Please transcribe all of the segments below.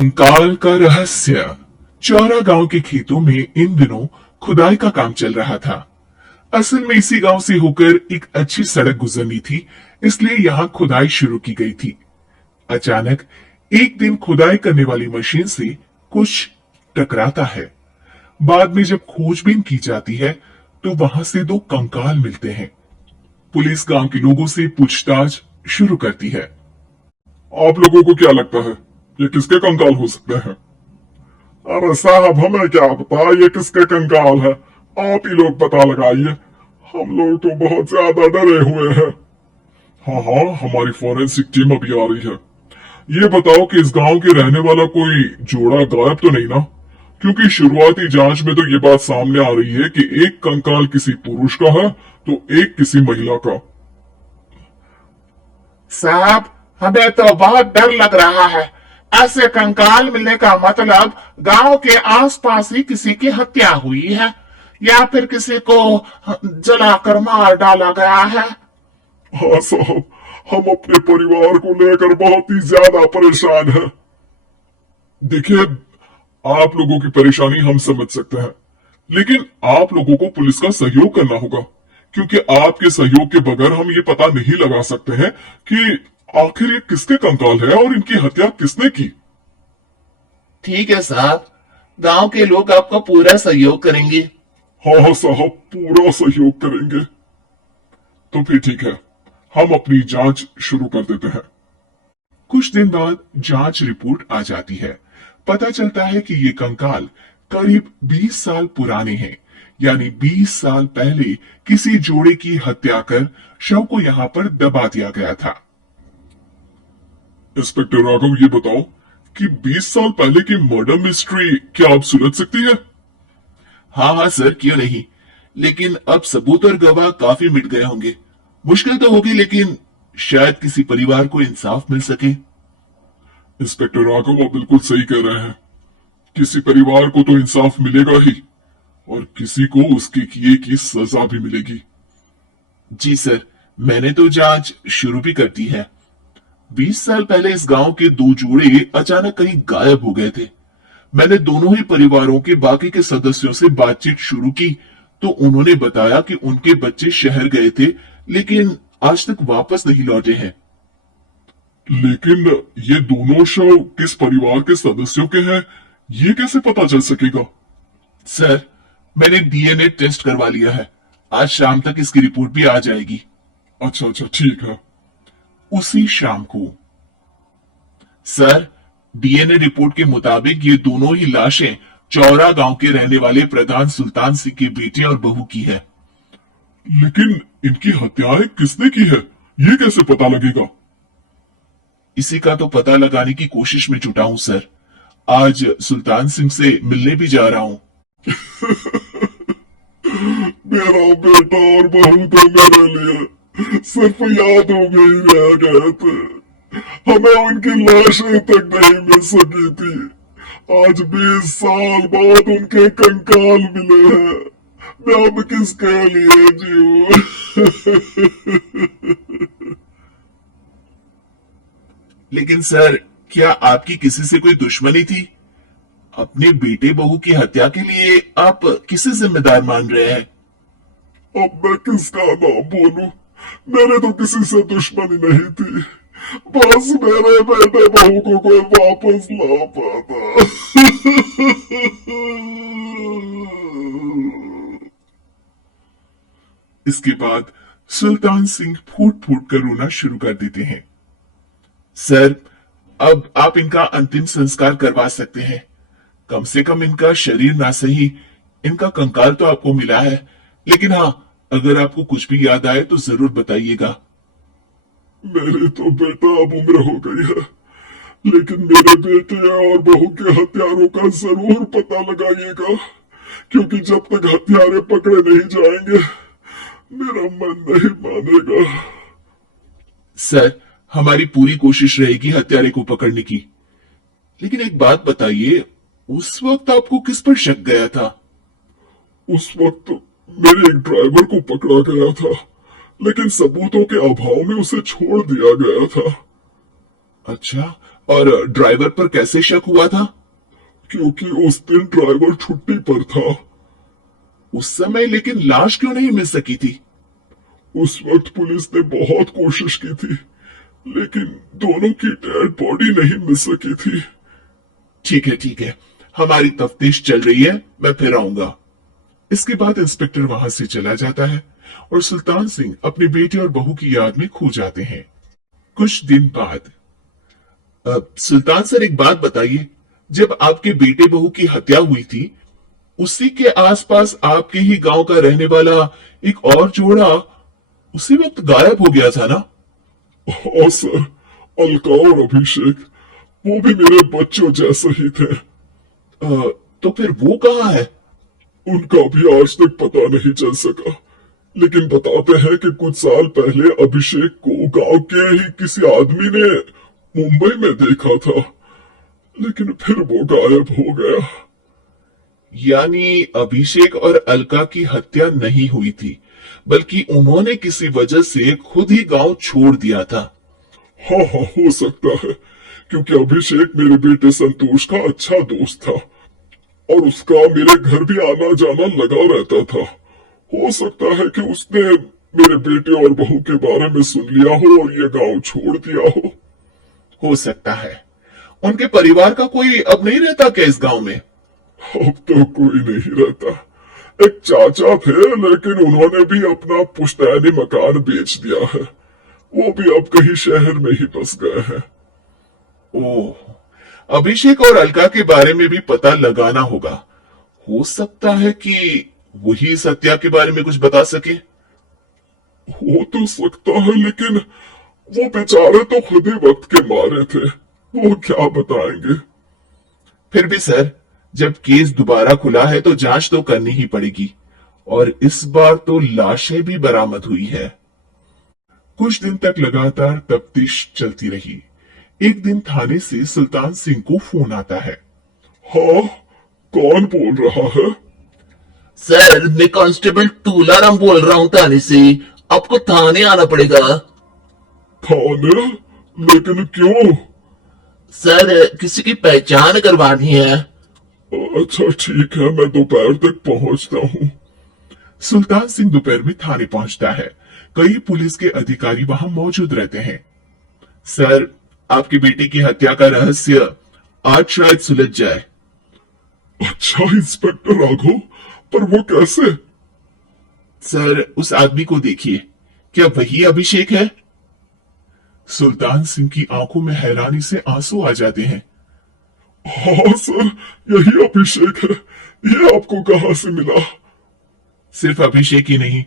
कंकाल का रहस्य। चौरा गांव के खेतों में इन दिनों खुदाई का काम चल रहा था। असल में इसी गांव से होकर एक अच्छी सड़क गुजरनी थी, इसलिए यहां खुदाई शुरू की गई थी। अचानक एक दिन खुदाई करने वाली मशीन से कुछ टकराता है। बाद में जब खोजबीन की जाती है तो वहां से दो कंकाल मिलते हैं। पुलिस गांव के लोगों से पूछताछ शुरू करती है। आप लोगों को क्या लगता है, ये किसके कंकाल हो सकते हैं? अरे साहब, हमें क्या पता ये किसके कंकाल है। आप ही लोग पता लगाइए, हम लोग तो बहुत ज्यादा डरे हुए हैं। हाँ हाँ, हमारी फॉरेंसिक टीम अभी आ रही है। ये बताओ कि इस गांव के रहने वाला कोई जोड़ा गायब तो नहीं ना? क्योंकि शुरुआती जांच में तो ये बात सामने आ रही है कि एक कंकाल किसी पुरुष का है तो एक किसी महिला का। साहब, हमें तो बहुत डर लग रहा है। ऐसे कंकाल मिलने का मतलब गांव के आसपास ही किसी की हत्या हुई है या फिर किसी को जलाकर मार डाला गया है। हाँ साहब, हम अपने परिवार को लेकर बहुत ही ज्यादा परेशान हैं। देखिए, आप लोगों की परेशानी हम समझ सकते हैं, लेकिन आप लोगों को पुलिस का सहयोग करना होगा, क्योंकि आपके सहयोग के बगैर हम ये पता नहीं लगा सकते हैं कि आखिर ये किसके कंकाल है और इनकी हत्या किसने की। ठीक है साहब, गांव के लोग आपका पूरा सहयोग करेंगे। हाँ हाँ साहब, पूरा सहयोग करेंगे। तो फिर ठीक है, हम अपनी जांच शुरू कर देते हैं। कुछ दिन बाद जांच रिपोर्ट आ जाती है। पता चलता है कि ये कंकाल करीब 20 साल पुराने हैं, यानी 20 साल पहले किसी जोड़े की हत्या कर शव को यहाँ पर दबा दिया गया था। इंस्पेक्टर राघव, ये बताओ कि 20 साल पहले की मर्डर मिस्ट्री क्या आप सुलझ सकती है? हाँ हाँ सर, क्यों नहीं। लेकिन अब सबूत और गवाह काफी मिट गए होंगे। मुश्किल तो होगी, लेकिन शायद किसी परिवार को इंसाफ मिल सके। इंस्पेक्टर राघव, आप बिल्कुल सही कह रहे हैं। किसी परिवार को तो इंसाफ मिलेगा ही, और किसी को उसके किए की सजा भी मिलेगी। जी सर, मैंने तो जांच शुरू भी कर दी है। 20 साल पहले इस गांव के दो जोड़े अचानक कहीं गायब हो गए थे। मैंने दोनों ही परिवारों के बाकी के सदस्यों से बातचीत शुरू की तो उन्होंने बताया कि उनके बच्चे शहर गए थे, लेकिन आज तक वापस नहीं लौटे हैं। लेकिन ये दोनों शव किस परिवार के सदस्यों के हैं, ये कैसे पता चल सकेगा? सर, मैंने डीएनए टेस्ट करवा लिया है। आज शाम तक इसकी रिपोर्ट भी आ जाएगी। अच्छा अच्छा, ठीक है। उसी शाम को सर, डीएनए रिपोर्ट के मुताबिक ये दोनों ही लाशें चौरा गांव के रहने वाले प्रधान सुल्तान सिंह के बेटे और बहू की है। लेकिन इनकी हत्याएं किसने की है, ये कैसे पता लगेगा? इसी का तो पता लगाने की कोशिश में जुटा हूं सर। आज सुल्तान सिंह से मिलने भी जा रहा हूं। मेरा बेटा और बहू तो मेरे लिए सिर्फ यादों में ही रह गए थे। हमें उनकी लाशें तक नहीं मिल सकी थी। आज 20 साल बाद उनके कंकाल मिले हैं। मैं अब किसके लिए जीऊं? लेकिन सर, क्या आपकी किसी से कोई दुश्मनी थी? अपने बेटे बहू की हत्या के लिए आप किसे जिम्मेदार मान रहे हैं? अब मैं किसका नाम बोलूं? मेरे तो किसी से दुश्मनी नहीं थी, बस मेरे बेटे बहू को कोई वापस ला पाता। इसके बाद सुल्तान सिंह फूट फूट कर रोना शुरू कर देते हैं। सर, अब आप इनका अंतिम संस्कार करवा सकते हैं। कम से कम इनका शरीर ना सही, इनका कंकाल तो आपको मिला है। लेकिन हाँ, अगर आपको कुछ भी याद आए तो जरूर बताइएगा। मेरी तो बेटा अब उम्र हो गई है, लेकिन मेरे बेटे और बहू के हत्यारों का जरूर पता लगाइएगा, क्योंकि जब तक हत्यारे पकड़े नहीं जाएंगे मेरा मन नहीं मानेगा। सर, हमारी पूरी कोशिश रहेगी हत्यारे को पकड़ने की। लेकिन एक बात बताइए, उस वक्त आपको किस पर शक गया था? उस वक्त मेरे एक ड्राइवर को पकड़ा गया था, लेकिन सबूतों के अभाव में उसे छोड़ दिया गया था। अच्छा, और ड्राइवर पर कैसे शक हुआ था? क्योंकि उस दिन ड्राइवर छुट्टी पर था। उस समय लेकिन लाश क्यों नहीं मिल सकी थी? उस वक्त पुलिस ने बहुत कोशिश की थी, लेकिन दोनों की डेड बॉडी नहीं मिल सकी थी। ठीक है, हमारी तफ्तीश चल रही है, मैं फिर आऊंगा। इसके बाद इंस्पेक्टर वहां से चला जाता है और सुल्तान सिंह अपने बेटे और बहू की याद में खो जाते हैं। कुछ दिन बाद सुल्तान सर, एक बात बताइए, जब आपके बेटे बहू की हत्या हुई थी, उसी के आसपास आपके ही गांव का रहने वाला एक और जोड़ा उसी वक्त गायब हो गया था ना? हाँ सर, अलका और अभिषेक, वो भी मेरे बच्चों जैसे ही थे। तो फिर वो कहाँ है? उनका भी आज तक पता नहीं चल सका, लेकिन बताते हैं कि कुछ साल पहले अभिषेक को गांव के ही किसी आदमी ने मुंबई में देखा था, लेकिन फिर वो गायब हो गया। यानी अभिषेक और अलका की हत्या नहीं हुई थी, बल्कि उन्होंने किसी वजह से खुद ही गांव छोड़ दिया था। हाँ हाँ, हो सकता है, क्योंकि अभिषेक मेरे बेटे संतोष का अच्छा दोस्त था और उसका मेरे घर भी आना जाना लगा रहता था। हो सकता है कि उसने मेरे बेटे और बहू के बारे में सुन लिया हो और ये गांव छोड़ दिया हो। हो सकता है। उनके परिवार का कोई अब नहीं रहता क्या इस गांव में? अब तो कोई नहीं रहता। एक चाचा थे, लेकिन उन्होंने भी अपना पुश्तैनी मकान बेच दिया है। वो भी अब कहीं शहर में ही बस गए हैं। ओह, अभिषेक और अलका के बारे में भी पता लगाना होगा। हो सकता है कि वही इस हत्या के बारे में कुछ बता सके। हो तो सकता है, लेकिन वो बेचारे तो खुद ही वक्त के मारे थे, वो क्या बताएंगे। फिर भी सर, जब केस दोबारा खुला है तो जांच तो करनी ही पड़ेगी, और इस बार तो लाशें भी बरामद हुई है। कुछ दिन तक लगातार तफ्तीश चलती रही। एक दिन थाने से सुल्तान सिंह को फोन आता है। हाँ, कौन बोल रहा है? सर, मैं कांस्टेबल टूलाराम बोल रहा हूँ थाने से। आपको थाने आना पड़ेगा। थाने? लेकिन क्यों? सर, किसी की पहचान करवानी है। अच्छा ठीक है, मैं दोपहर तक पहुंचता हूँ। सुल्तान सिंह दोपहर में थाने पहुंचता है। कई पुलिस के अधिकारी वहां मौजूद रहते हैं। सर, आपके बेटे की हत्या का रहस्य आज शायद सुलझ जाए। अच्छा इंस्पेक्टर राघव, पर वो कैसे? सर, उस आदमी को देखिए, क्या वही अभिषेक है? सुल्तान सिंह की आंखों में हैरानी से आंसू आ जाते हैं। हाँ सर, यही अभिषेक है। ये आपको कहां से मिला? सिर्फ अभिषेक ही नहीं,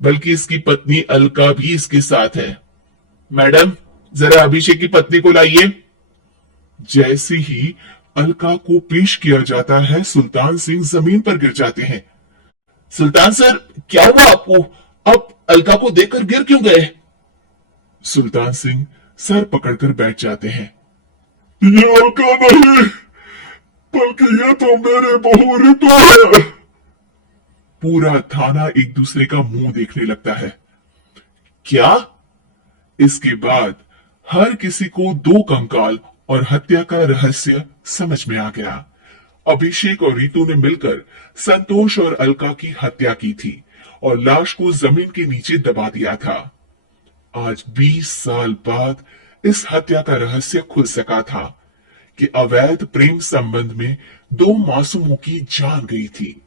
बल्कि इसकी पत्नी अलका भी इसके साथ है। मैडम, जरा अभिषेक की पत्नी को लाइए। जैसे ही अलका को पेश किया जाता है, सुल्तान सिंह जमीन पर गिर जाते हैं। सुल्तान सर, क्या हुआ आपको? आप अलका को देखकर गिर क्यों गए? सुल्तान सिंह सर पकड़कर बैठ जाते हैं। ये अलका नहीं, बल्कि ये तो मेरे बहू रितु है। पूरा थाना एक दूसरे का मुंह देखने लगता है। क्या? इसके बाद हर किसी को दो कंकाल और हत्या का रहस्य समझ में आ गया। अभिषेक और रितु ने मिलकर संतोष और अलका की हत्या की थी और लाश को जमीन के नीचे दबा दिया था। आज 20 साल बाद इस हत्या का रहस्य खुल सका था कि अवैध प्रेम संबंध में दो मासूमों की जान गई थी।